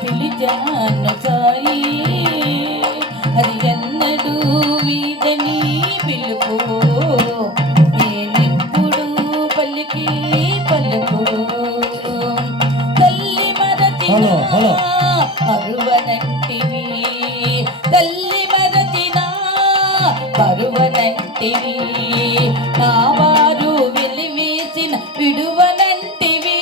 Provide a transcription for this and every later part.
పిలిచాను సాయి అది ఎన్నడూ వీడని పిలుపు నేనెప్పుడు పలికి పలుకు తల్లి మరచిన అరువనంటివి తల్లి మరచిన పరువనంటివి నా వారు వెలివేసిన విడువనంటివి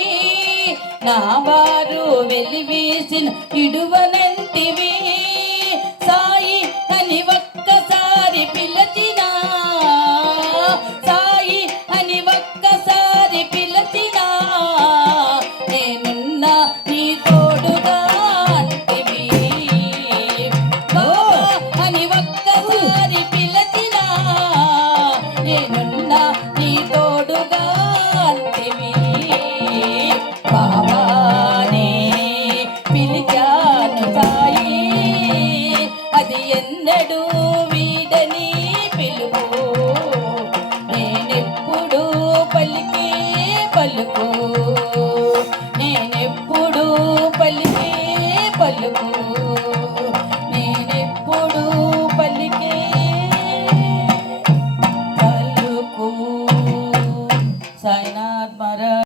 నా వారు వెలివేసిన విడువనంటివి సాయి అని ఒక్కసారి పిలచినా సాయి అని ఒక్కసారి పిలచినా నేనున్నా నీ తోడుగా అంటివి బాబా అని ఒక్కసారి పిలచినా నేనున్నా నీ తోడుగా అంటివి బాబానే పిలిచాను సాయి అది ఎన్నడూ వీడని పిలుపు నేనెప్పుడు పలికి పలుకు నేనెప్పుడు పలికి పలుకు